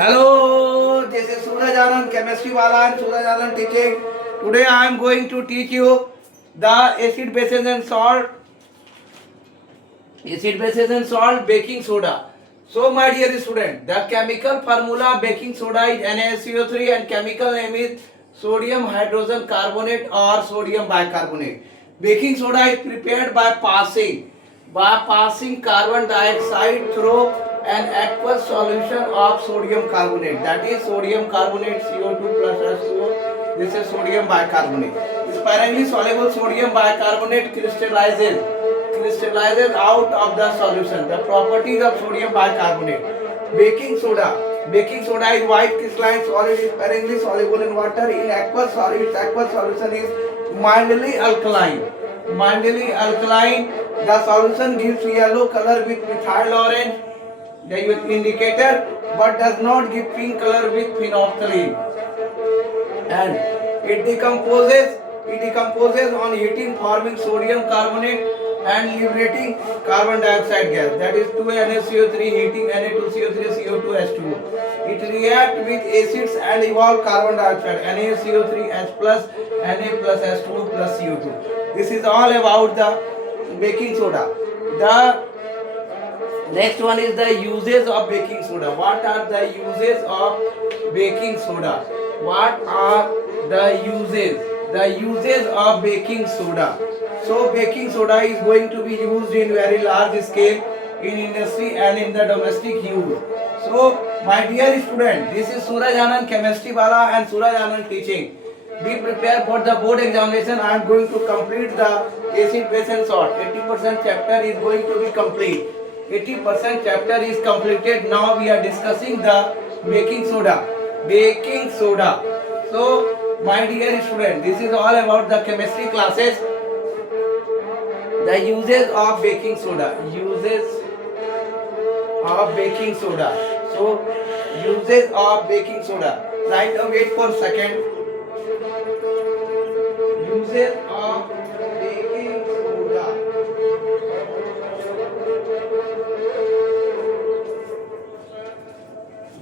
Hello, this is Suraj Anand, chemistry wala and Suraj Anand teaching. Today I am going to teach you the acid bases and salt, baking soda. So my dear student, the chemical formula baking soda is NaCO3 and chemical name is sodium hydrogen carbonate or sodium bicarbonate. Baking soda is prepared by passing carbon dioxide through an aqueous solution of sodium carbonate, that is sodium carbonate CO2 plus H2O. This is sodium bicarbonate. Sparingly soluble sodium bicarbonate crystallizes out of the solution. The properties of sodium bicarbonate. Baking soda is white crystalline solid, sparingly soluble in water. In aqueous solid, its aqueous solution is mildly alkaline. The solution gives yellow color with methyl orange, the indicator, but does not give pink color with phenolphthalein. And it decomposes on heating, forming sodium carbonate and liberating carbon dioxide gas, that is 2NaCO3 heating Na2CO3 CO2 H2O. It reacts with acids and evolve carbon dioxide NaCO3 H plus Na plus H2O plus CO2. This is all about the baking soda. The next one is the uses of baking soda. What are the uses of baking soda? What are the uses? The uses of baking soda. So baking soda is going to be used in very large scale in industry and in the domestic use. So my dear student, this is Suraj Anand, chemistry wala and Suraj Anand teaching. Be prepared for the board examination. I am going to complete the acid base and salt. 80% chapter is going to be complete. 80% chapter is completed. Now we are discussing the baking soda. So my dear student, this is all about the chemistry classes. The uses of baking soda. So uses of baking soda. Right now, wait for a second. Uses of baking soda.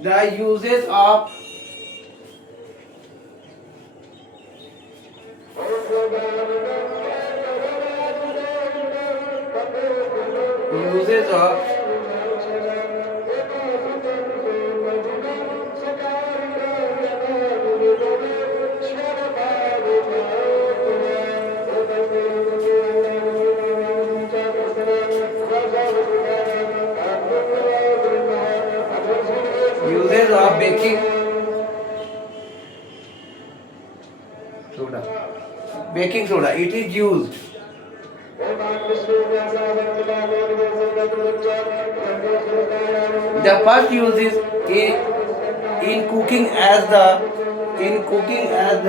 The uses of baking soda. Baking soda. It is used. The first use is in cooking as the cooking as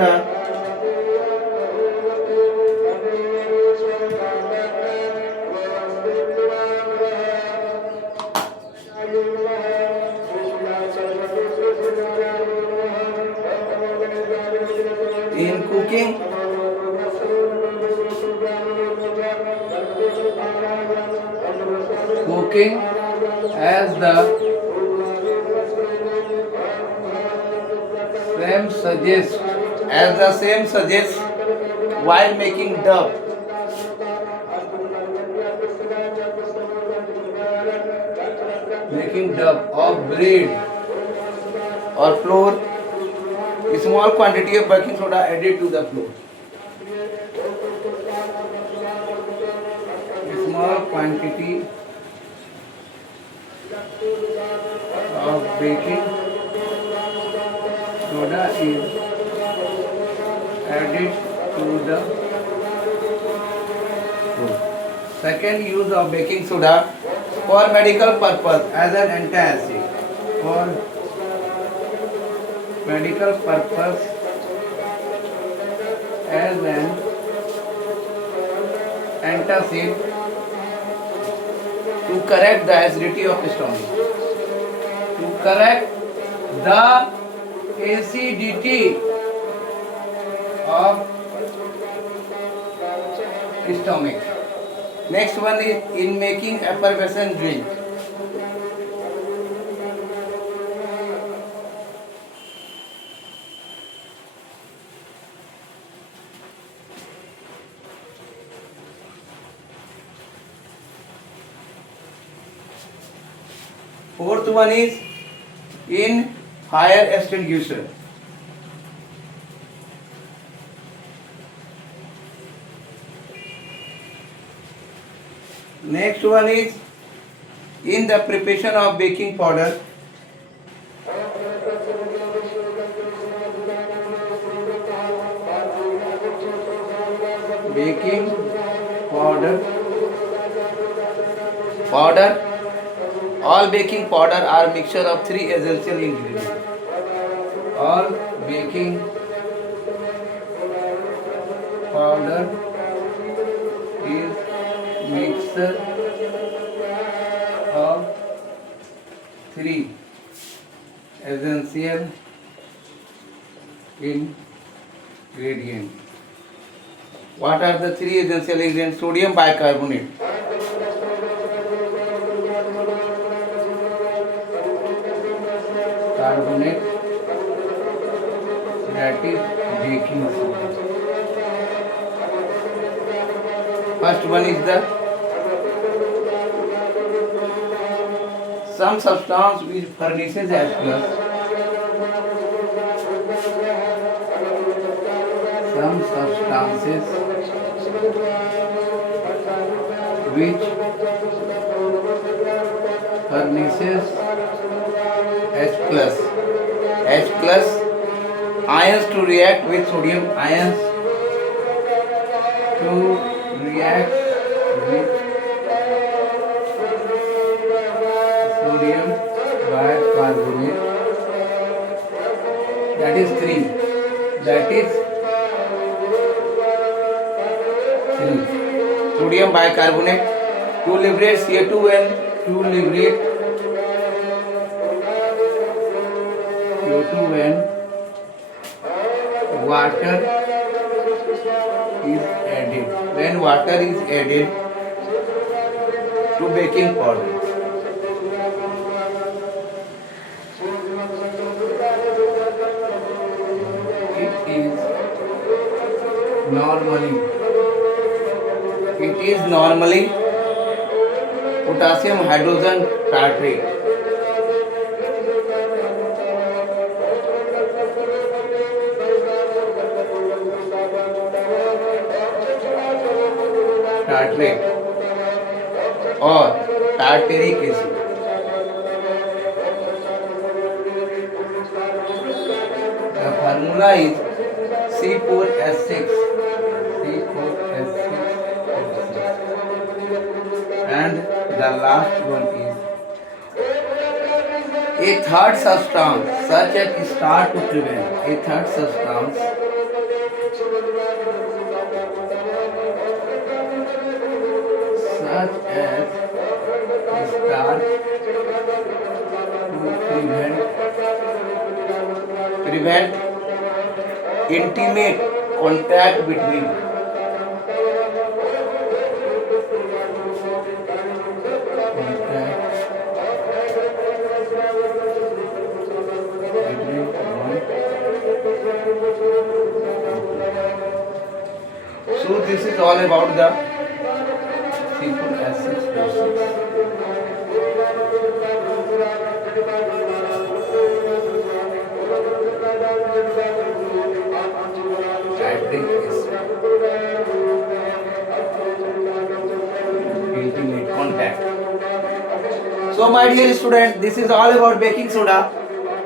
the same suggests while making dough. Of bread or flour. A small quantity of baking soda added to the flour. A small quantity of baking soda is added to the food. Second use of baking soda for medical purpose as an antacid. For medical purpose as an antacid to correct the acidity of stomach. To correct the acidity of stomach. Next one is in making effervescent drink. Fourth one is in fire extinguisher. Next one is in the preparation of baking powder. Baking powder. All baking powder are mixture of three essential ingredients. All baking powder is mixture of three essential ingredients. What are the three essential ingredients? Sodium bicarbonate, carbonate, that is baking soda. First one is the some substance which furnishes as plus, some substances which furnishes H plus ions to react with sodium ions to react with sodium bicarbonate, that is 3, sodium bicarbonate to liberate CO2 and to liberate CO2 when water is added. When water is added to baking powder, it is normally potassium hydrogen tartrate. Or tartaric acid. The formula is C4H6. And the last one is a third substance such as start to prevent. A third substance such as start to prevent intimate contact between So this is all about the C4H6O6. Intimate contact. So my dear students, this is all about baking soda.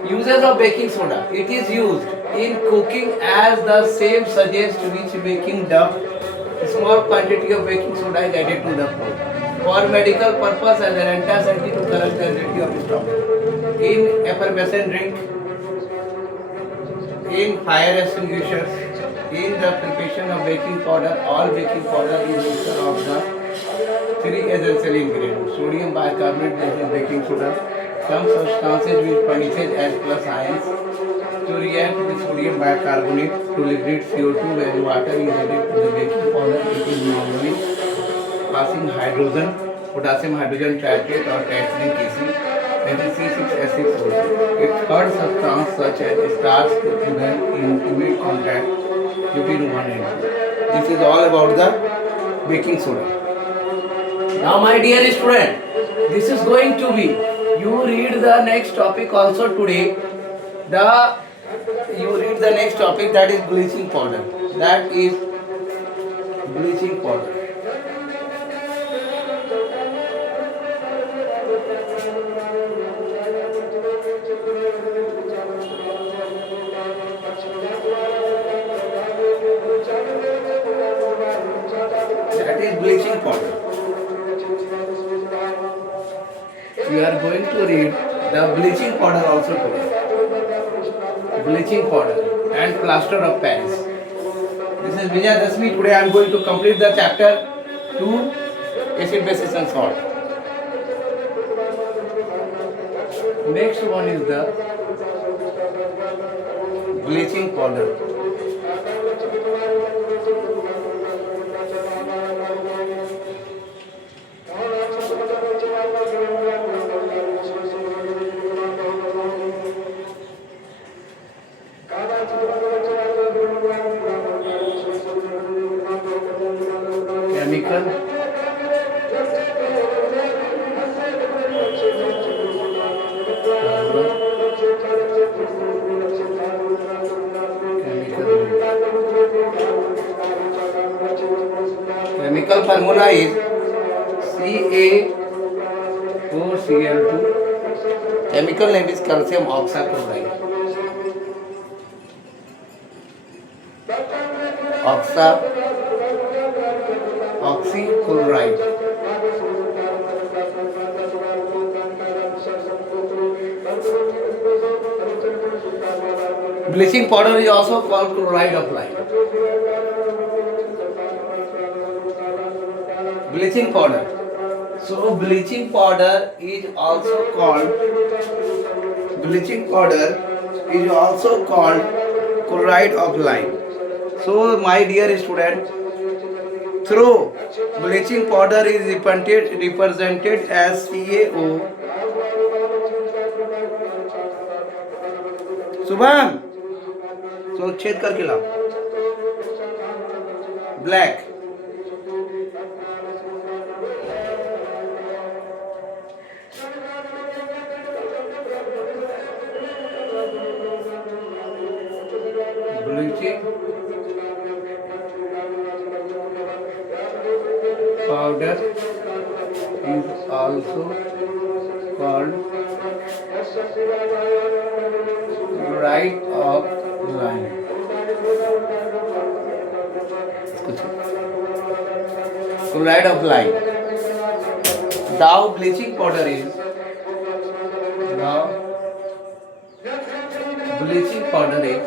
Uses of baking soda. It is used in cooking as the same suggests which baking dough. Small quantity of baking soda is added to the food. For medical purpose as an antiseptic to correct the acidity of stomach. In effervescent drink, in fire extinguishers, in the preparation of baking powder, all baking powder is mixture of the three essential ingredients. Sodium bicarbonate, that is baking soda. Some substances which furnishes H plus ions to react with sodium bicarbonate to liberate CO2 when water is added to the baking powder. It is normally passing hydrogen, potassium hydrogen tartrate or tartaric acid, that is C6H6O6. A third substance such as starch to prevent intimate contact between one and two. This is all about the baking soda. Now my dear student, this is going to be You read the next topic also today. The you read the next topic, that is bleaching powder. That is bleaching powder. That is bleaching powder. We are going to read the bleaching powder also today. Bleaching powder and plaster of Paris. This is Vijay Dasmi. Today I am going to complete the chapter 2, acid, basis and salt. Next one is the bleaching powder. Chemical. Chemical formula is CaOCl2. Chemical name is calcium oxychloride. Oxychloride. Bleaching powder is also called chloride of lime. Bleaching powder. So bleaching powder is also called chloride of lime. So my dear student, through bleaching powder is represented as CaO. Shubham तो छेद करके लाओ black bleaching powder is also called chloride of lime. Chloride of lime. Now bleaching powder is the bleaching powder is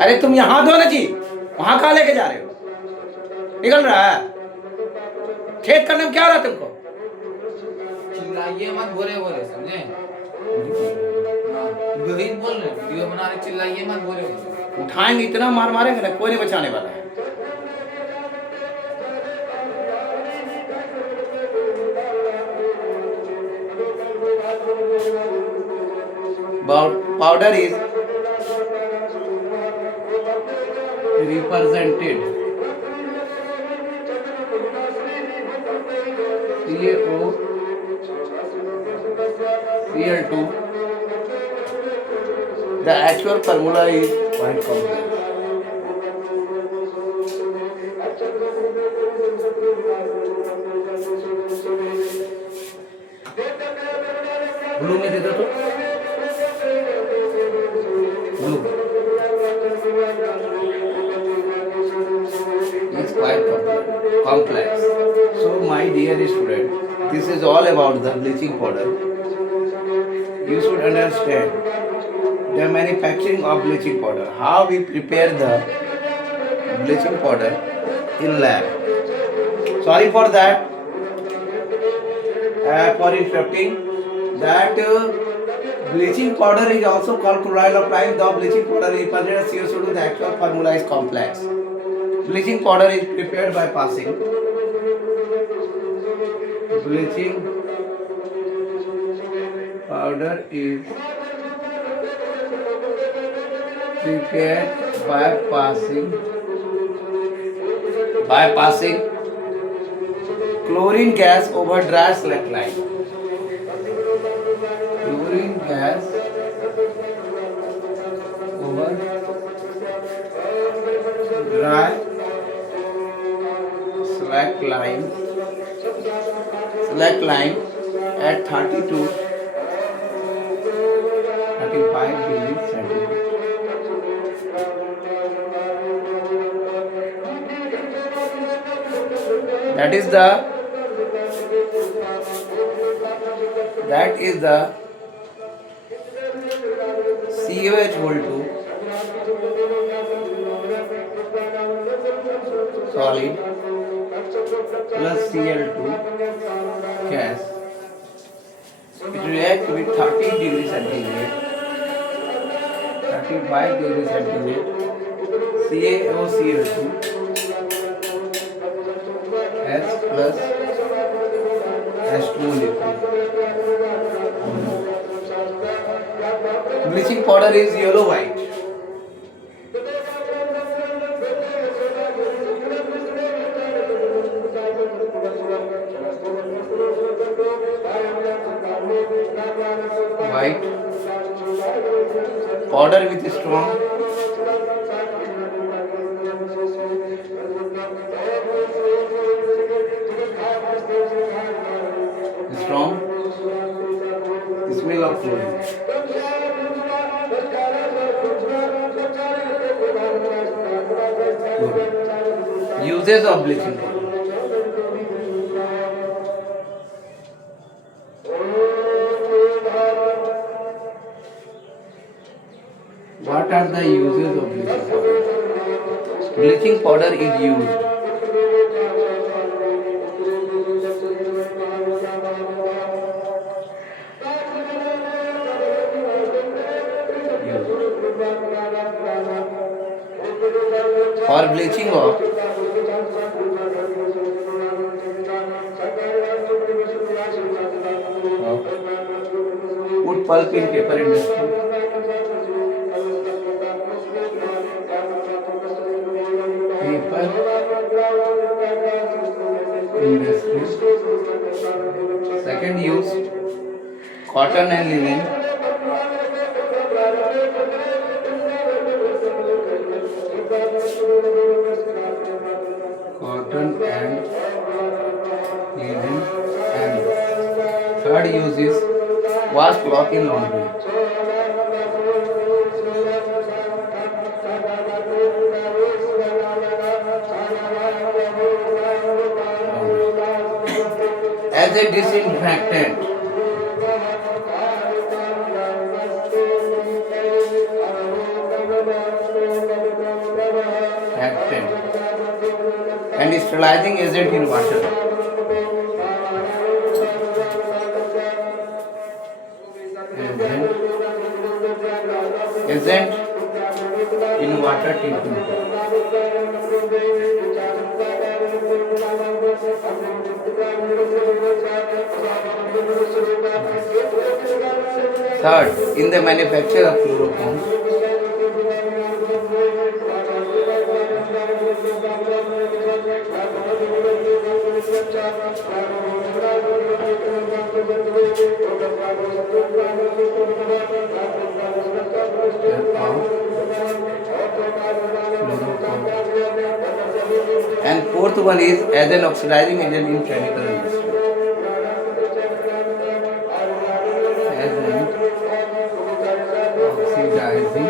अरे तुम यहाँ दो ना जी, वहां कहाँ लेके जा रहे हो? निकल रहा है छेद करने में क्या हो रहा है तुमको? चिल्लाइए मत, बोले बोले समझे? गरीब बोल रहे वीडियो बना रहे, चिल्लाइए मत, बोले बोले। उठाएंगे इतना मार मारेंगे ना, कोई नहीं बचाने वाला है। Powder is represented CaOCl2. The actual formula is quite complex. Blue में दे दो तो blue is quite complex. So my dear student, this is all about the bleaching powder. You should understand the manufacturing of bleaching powder, how we prepare the bleaching powder in lab. Sorry for that, for interrupting. That bleaching powder is also called chloride of lime. The bleaching powder represents CO2. The actual formula is complex. Bleaching powder is prepared by passing bleaching powder is prepared bypassing chlorine gas over dry slackline. Chlorine gas over dry slackline at 32 35 degrees centigrade. That is the COH equal to solid plus Cl2 gas. It reacts with 30 degrees centigrade, 35 degrees centigrade, CaOCl2 S plus H2O liquid. Bleaching powder is yellow white. White powder with strong smell of chlorine. Uses of bleaching powder. What are the uses of bleaching powder? Bleaching powder is used for bleaching of wood pulp in paper industry, Second use, cotton and linen. Cotton and linen. And third use is wash cloth in laundry. As a disinfectant, and sterilizing agent in water. Agent in water treatment. Third, in the manufacture of chloroform. And fourth one is as an oxidizing agent in chemical industry. As an oxidizing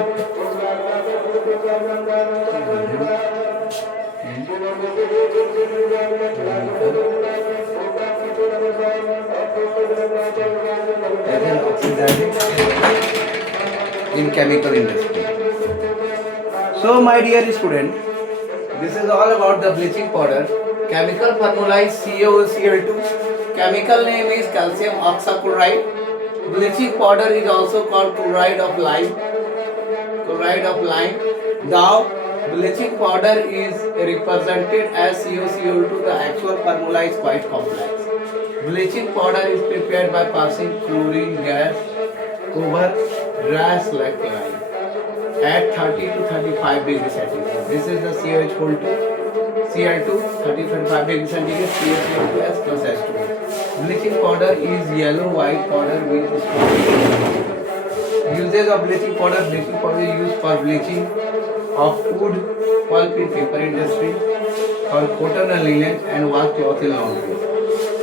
in chemical industry. So my dear student, this is all about the bleaching powder. Chemical formula is CaOCl2. Chemical name is calcium oxychloride. Bleaching powder is also called chloride of lime. Now bleaching powder is represented as CaOCl2. The actual formula is quite complex. Bleaching powder is prepared by passing chlorine gas over dry slag line at 30 to 35 degrees centigrade. This is the CH equal to Cl2 30 to 35 degrees centigrade, CaCO2S plus H2O. Bleaching powder is yellow white powder with strong. Uses of bleaching powder. Bleaching powder is used for bleaching of wood, pulp in paper industry, or cotton and linen and washcloth in laundry.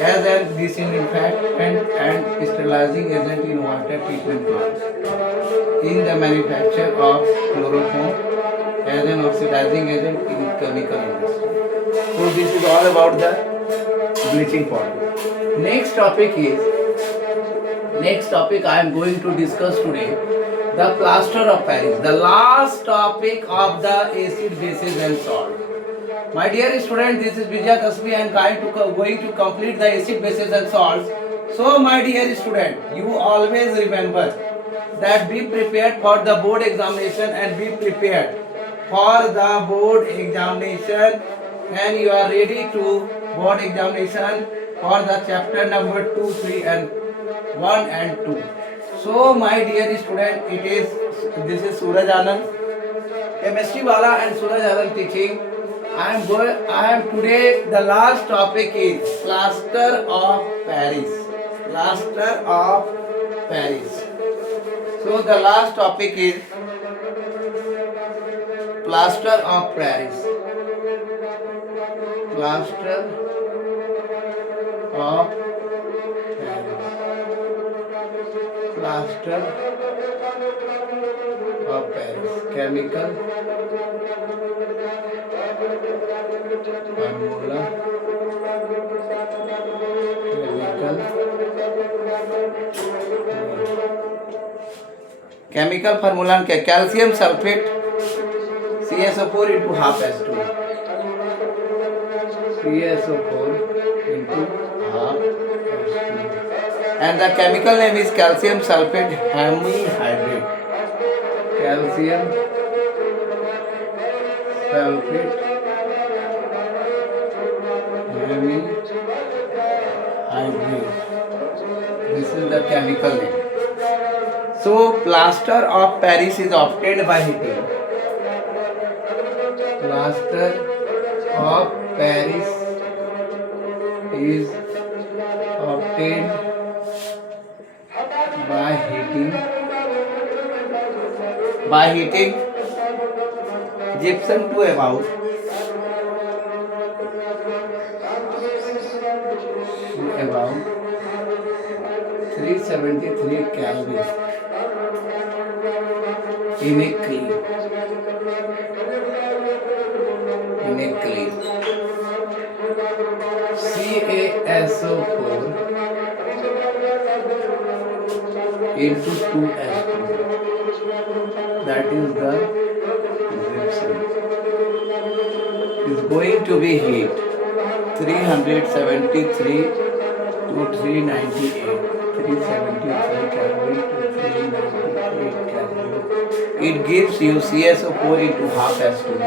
As an disinfectant and sterilizing agent in water treatment plants. In the manufacture of chloroform as an oxidizing agent in chemical industry. So this is all about the bleaching powder. Next topic I am going to discuss today, the plaster of Paris, the last topic of the acid, bases and salt. My dear student, this is Vijay Kasbi and going to complete the acid, bases and salts. So my dear student, you always remember that be prepared for the board examination and be prepared for the board examination, and you are ready to board examination for the chapter number 2, 3 and 1 and 2. So my dear student, this is Suraj Anand, chemistry wala and Suraj Anand teaching. I am today, the last topic is plaster of Paris. Plaster of Paris. So the last topic is plaster of Paris. Plaster of Paris. Plaster of Paris. Chemical formula. Chemical formula क्या? Calcium sulfate CSO4 into half H2. CSO4 into half H2. And the chemical name is calcium sulfate hemihydrate. Calcium sulfate hemihydrate. This is the chemical name. So plaster of Paris is obtained by heating. Plaster of Paris is obtained by heating. By heating gypsum to about 373 calories in a clean. CaSO4 into 2H2. That is the gypsum. Is going to be heat 373 to 398. 373 calories to 398 calories. It gives you CSO4 into half H2O.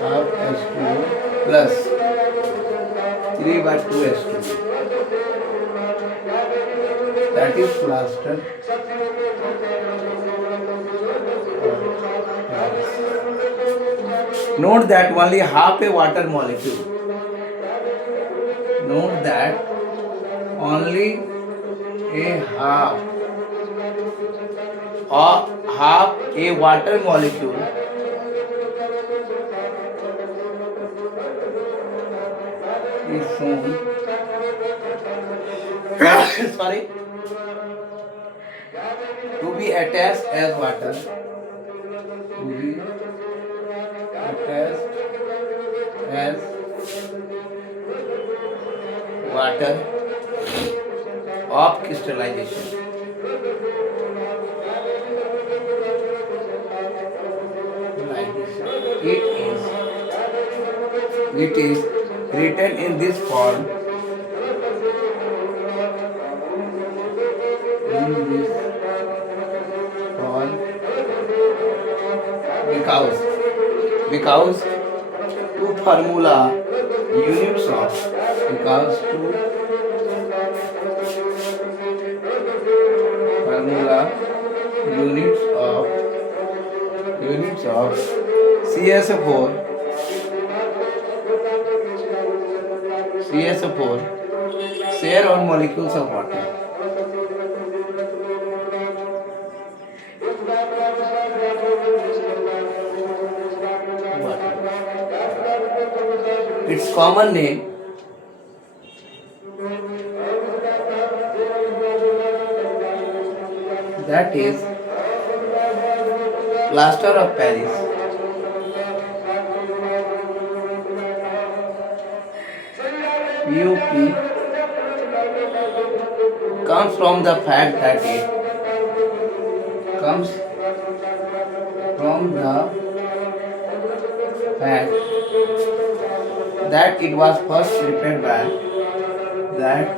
Half H2O plus 3 by 2 H2O. That is plaster. Note that only half a water molecule. Note that only a half a water molecule is shown sorry, to be attached as water. To be attached as water of crystallization. It is written in this form. Because two formula units of comes to formula units of CS4 share on molecules of water. Its common name that is plaster of Paris. POP comes from the fact that it comes from the fact that it was first prepared by that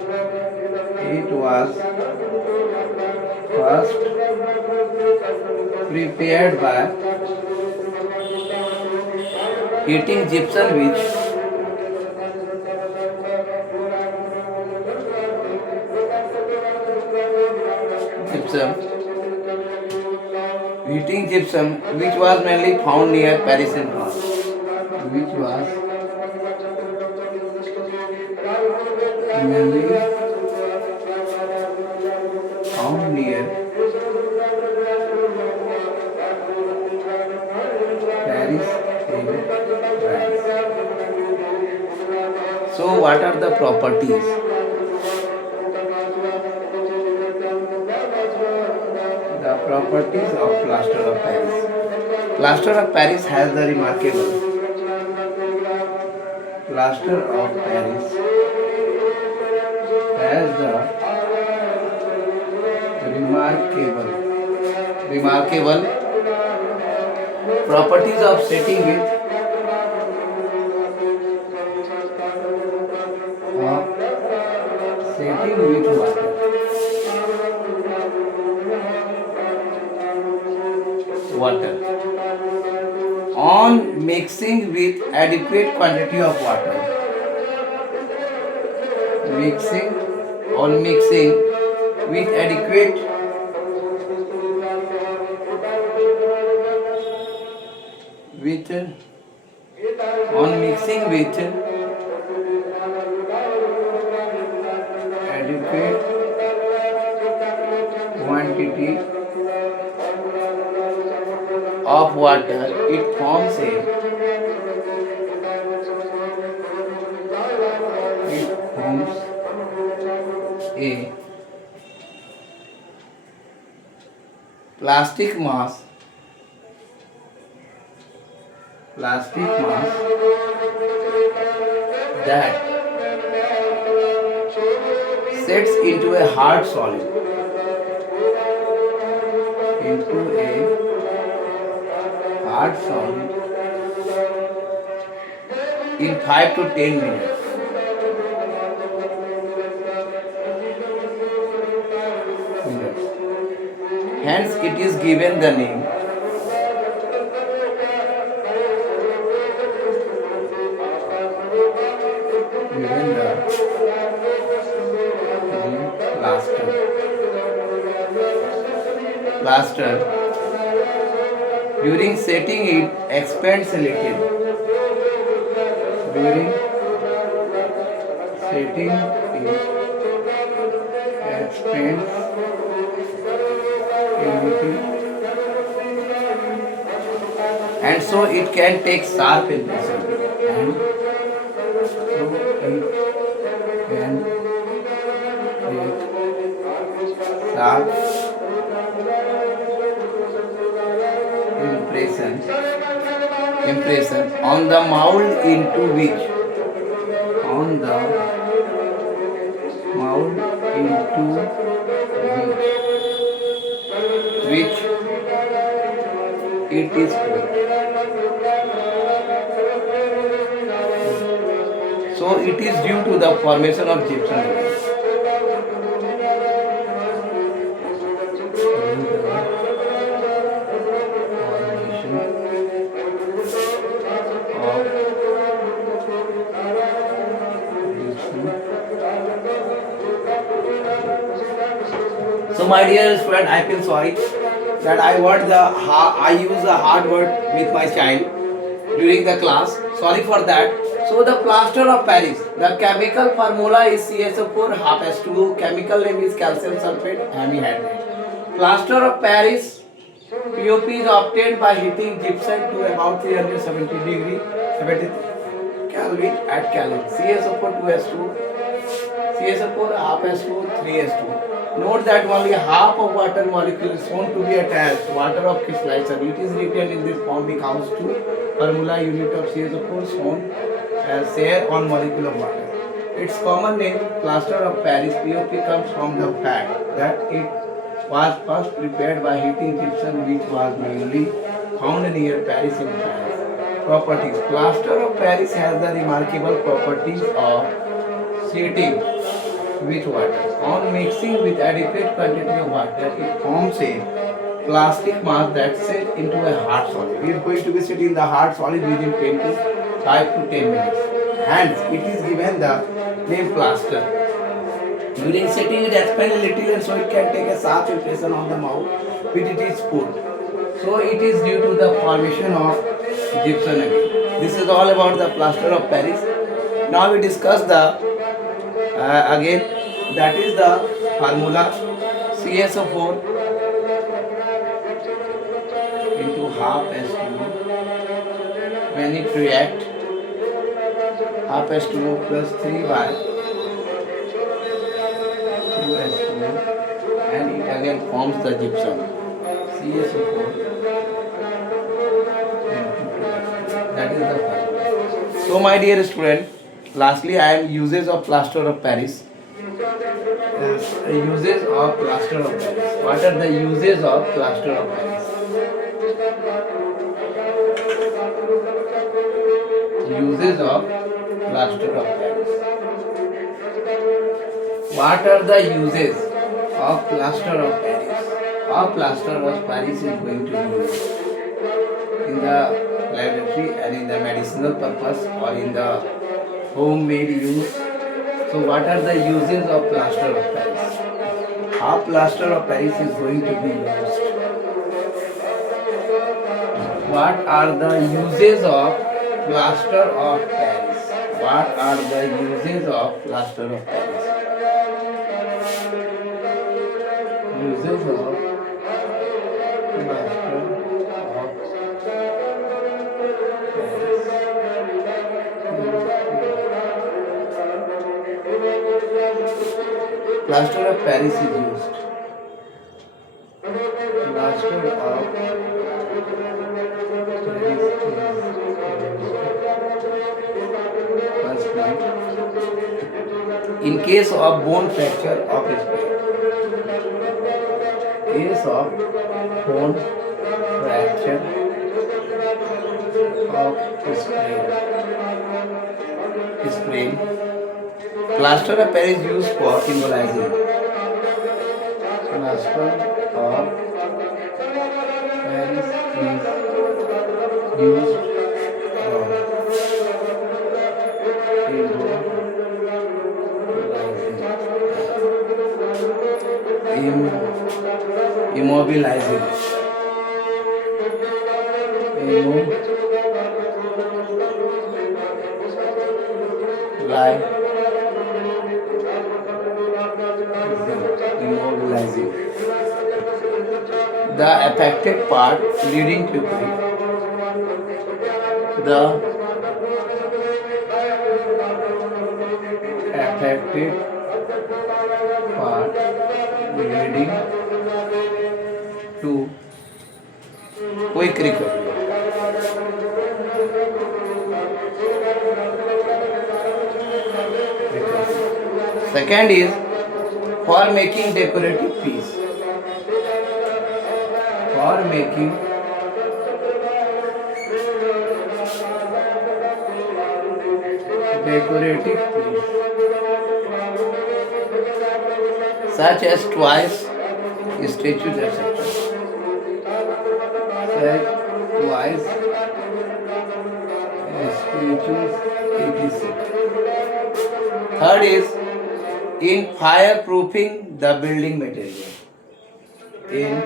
it was first prepared by heating gypsum which was mainly found near Paris and France. Which was mainly found near Paris and France. So what are the properties? The properties of plaster of Paris. Plaster of Paris has the remarkable plaster of Paris has the remarkable properties of setting with water on mixing with adequate quantity of water. Mixing with adequate quantity of water, it forms a plastic mass that sets into a hard solid in 5 to 10 minutes. Hence it is given the name plaster. During setting it expands a little. And so it can take sharp impression. Impression on the mold into which it is put. So it is due to the formation of gypsum. So my dear student, I feel sorry that I use the hard word with my child during the class. Sorry for that. So the plaster of Paris, the chemical formula is CSO4 half H2O. Chemical name is calcium sulfate hemihydrate. Plaster of Paris POP is obtained by heating gypsum to about 370 degree 70 Kelvin at Kelvin. CSO4 2S2, CSO4 half S2, 3S2. Note that only half of water molecule is shown to be attached. Water of crystallization. It is written in this form because to formula unit of CSO4 shown as share on molecule of water. Its common name, plaster of Paris POP, comes from the fact that it was first prepared by heating gypsum, which was mainly found near Paris in France. Properties. Plaster of Paris has the remarkable properties of sheeting with water. On mixing with adequate quantity of water, it forms a plastic mass that sets into a hard solid. It is going to be set in the hard solid within 10 to 5 to 10 minutes. Hence, it is given the name plaster. During setting, it expands a little and so it can take a sharp impression on the mouth which it is pulled. So it is due to the formation of gypsum again. This is all about the plaster of Paris. Now we discuss the again, that is the formula CSO4 into half S2 when it react half S2O plus 3 by 2S2 and it again forms the gypsum CSO4 into 2S2. That is the formula. So my dear student, lastly I am uses of plaster of Paris. Uses of plaster of Paris. What are the uses of plaster of Paris? Uses of plaster of Paris. What are the uses of plaster of Paris? How plaster of Paris is going to be used in the laboratory and in the medicinal purpose or in the homemade use? So what are the uses of plaster of Paris? How plaster of Paris is going to be used? What are the uses of plaster of Paris? What are the uses of plaster of Paris? Uses of plaster of Paris. Plaster of Paris is used. Plaster of Paris is used. First point. In case of bone fracture of sprain. Case of bone fracture of sprain. Plaster of Paris is used for embolizing. Plaster of Paris is used for immobilizing. Immobilizing the affected part leading to the affected part leading to quick recovery. Second is for making decorative piece. For making decorative piece, such as toys, statues, etc. Such toys, statues, etc. Third is in fireproofing the building material. in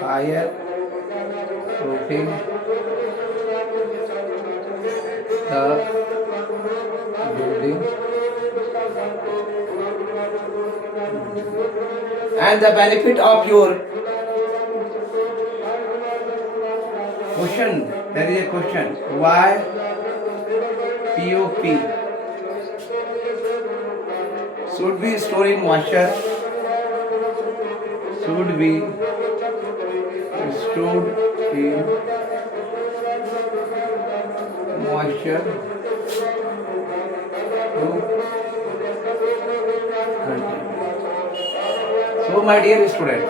higher proofing the building and the benefit of your question. There is a question. Why POP should be stored in moisture? Should be stored in moisture proof container. So my dear student,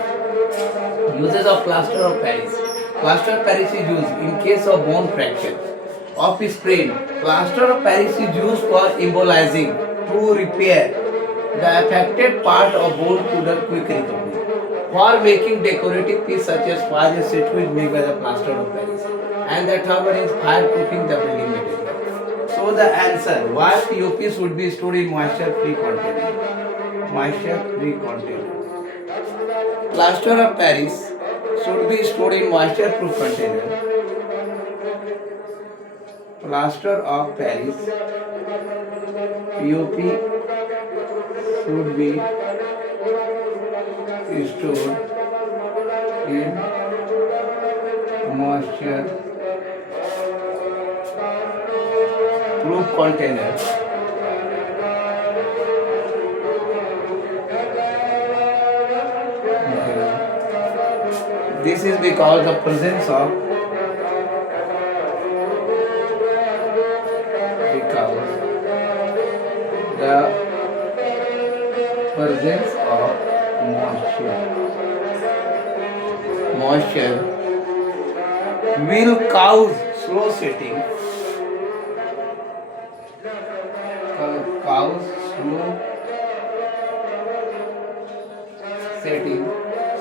uses of plaster of Paris. Plaster of Paris is used in case of bone fracture of sprain. Plaster of Paris is used for embolizing to repair the affected part of bone to the quick recovery. For making decorative piece such as vases, set is made by the plaster of Paris. And the third one is fireproofing the building material. So the answer, why POP should be stored in moisture-free container? Moisture-free container. Plaster of Paris should be stored in moisture-proof container. Plaster of Paris POP should be stored in moisture-proof container. This is because the presence of moisture will cause slow setting.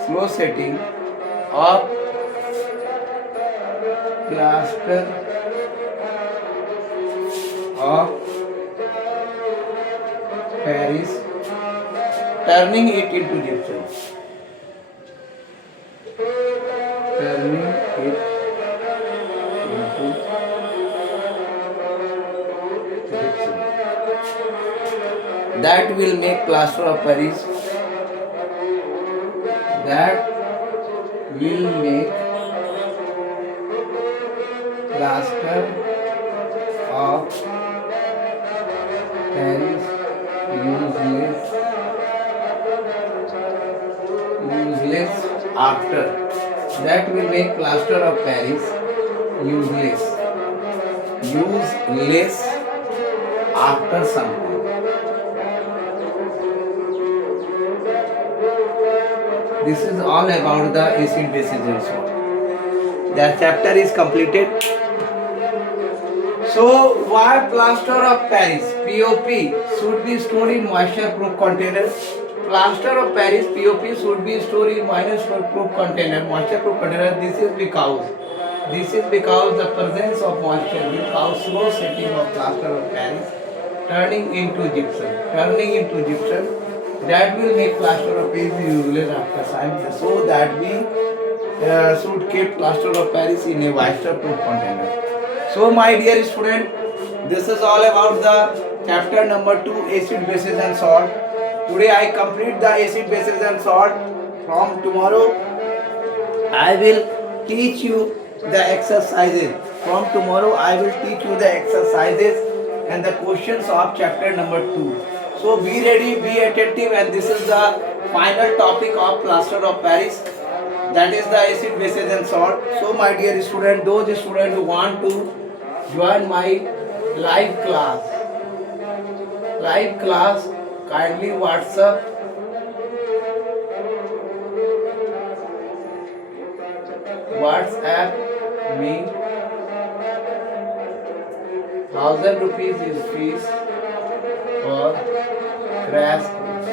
Slow setting of plaster of Paris, turning it into gypsum. Turning it into gypsum. That will make plaster of Paris. That will make plaster of Paris useless after. That will make plaster of Paris useless after some time. This is all about the acid bases and salt. The chapter is completed. So why plaster of Paris POP should be stored in moisture-proof container? Plaster of Paris POP should be stored in moisture-proof container. Moisture-proof container. This is because the presence of moisture will cause slow setting of plaster of Paris, turning into gypsum. That will make plaster of Paris useless after time. So that we should keep plaster of Paris in a moisture-proof container. So my dear student, this is all about the chapter number 2, acid, bases and salt. Today I complete the acid, bases and salt. From tomorrow I will teach you the exercises. And the questions of chapter number 2. So be ready, be attentive, and this is the final topic of plaster of Paris. That is the acid, bases and salt. So my dear student, those students who want to join my live class, kindly WhatsApp me. 1000 rupees is fees for crash course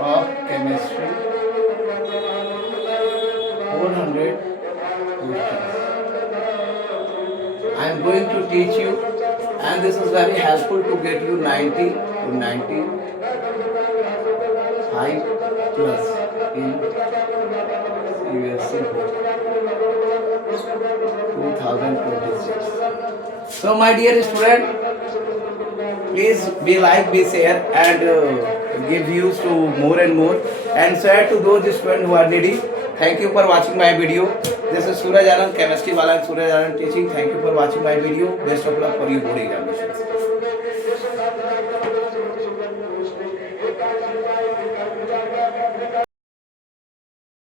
of chemistry. 400 questions. I am going to teach you, and this is very helpful to get you 90 to 90 5 plus in USC 2026. So my dear student, please be like, be share, and give views to more and more, and share to those students who are needy. Thank you for watching my video. This is Suraj Anand, chemistry wala, and Suraj Anand teaching. Thank you for watching my video. Best of luck for your board examinations.